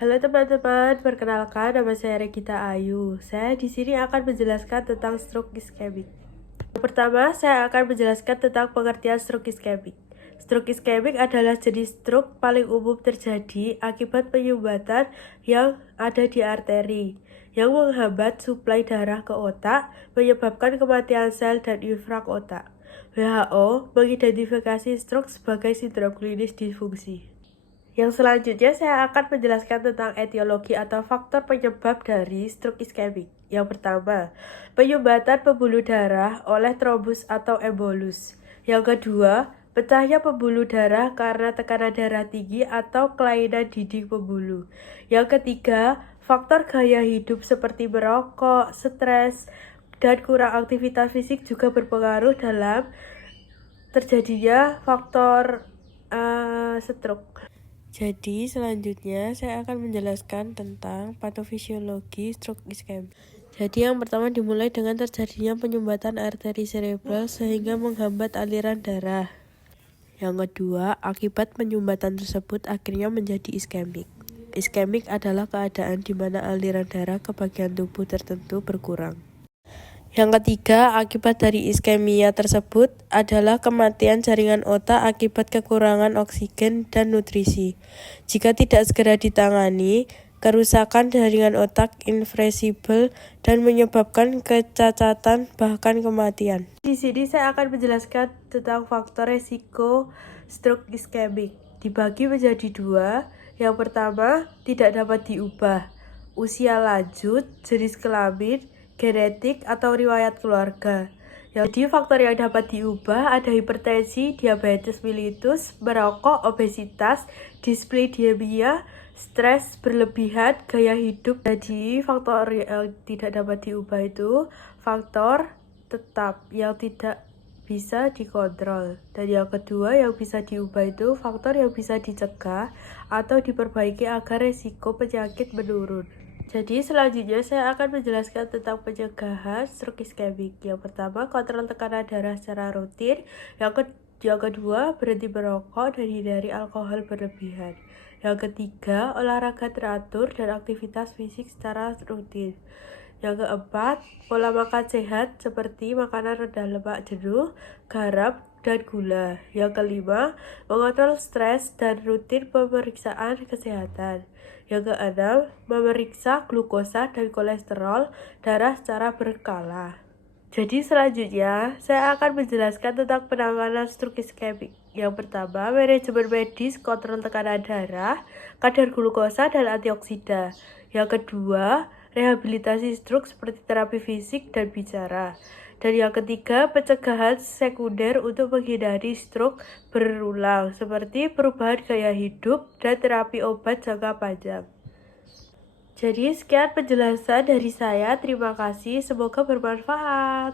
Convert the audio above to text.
Halo teman-teman, perkenalkan nama saya Regita Ayu. Saya di sini akan menjelaskan tentang stroke iskemik. Yang pertama, saya akan menjelaskan tentang pengertian stroke iskemik. Stroke iskemik adalah jenis stroke paling umum terjadi akibat penyumbatan yang ada di arteri yang menghambat suplai darah ke otak, menyebabkan kematian sel dan infrak otak. WHO mengidentifikasi stroke sebagai sindrom klinis disfungsi. Yang selanjutnya saya akan menjelaskan tentang etiologi atau faktor penyebab dari stroke iskemik. Yang pertama, penyumbatan pembuluh darah oleh trombus atau embolus. Yang kedua, pecahnya pembuluh darah karena tekanan darah tinggi atau kelainan dinding pembuluh. Yang ketiga, faktor gaya hidup seperti merokok, stres, dan kurang aktivitas fisik juga berpengaruh dalam terjadinya faktor stroke. Jadi selanjutnya saya akan menjelaskan tentang patofisiologi stroke iskemik. Jadi yang pertama dimulai dengan terjadinya penyumbatan arteri serebral sehingga menghambat aliran darah. Yang kedua, akibat penyumbatan tersebut akhirnya menjadi iskemik. Iskemik adalah keadaan di mana aliran darah ke bagian tubuh tertentu berkurang. Yang ketiga, akibat dari iskemia tersebut adalah kematian jaringan otak akibat kekurangan oksigen dan nutrisi. Jika tidak segera ditangani, kerusakan jaringan otak irreversibel dan menyebabkan kecacatan bahkan kematian. Di sini saya akan menjelaskan tentang faktor resiko stroke iskemik. Dibagi menjadi dua. Yang pertama, tidak dapat diubah. Usia lanjut, jenis kelamin, genetik atau riwayat keluarga. Jadi faktor yang dapat diubah ada hipertensi, diabetes mellitus, merokok, obesitas, dislipidemia, stres berlebihan, gaya hidup. Jadi faktor yang tidak dapat diubah itu faktor tetap yang tidak bisa dikontrol. Dan yang kedua yang bisa diubah itu faktor yang bisa dicegah atau diperbaiki agar resiko penyakit menurun. Jadi selanjutnya saya akan menjelaskan tentang pencegahan stroke iskemik. Yang pertama, kontrol tekanan darah secara rutin. Yang kedua, berhenti merokok dan hindari alkohol berlebihan. Yang ketiga, olahraga teratur dan aktivitas fisik secara rutin. Yang keempat, pola makan sehat seperti makanan rendah lemak jenuh, garam, dan gula. Yang kelima, mengontrol stres dan rutin pemeriksaan kesehatan. Yang keenam, memeriksa glukosa dan kolesterol darah secara berkala. Jadi selanjutnya, saya akan menjelaskan tentang penanganan stroke iskemik. Yang pertama, manajemen medis, kontrol tekanan darah, kadar glukosa, dan antioksida. Yang kedua, rehabilitasi stroke seperti terapi fisik dan bicara. Dan yang ketiga, pencegahan sekunder untuk menghindari stroke berulang, seperti perubahan gaya hidup dan terapi obat jangka panjang. Jadi sekian penjelasan dari saya, terima kasih, semoga bermanfaat.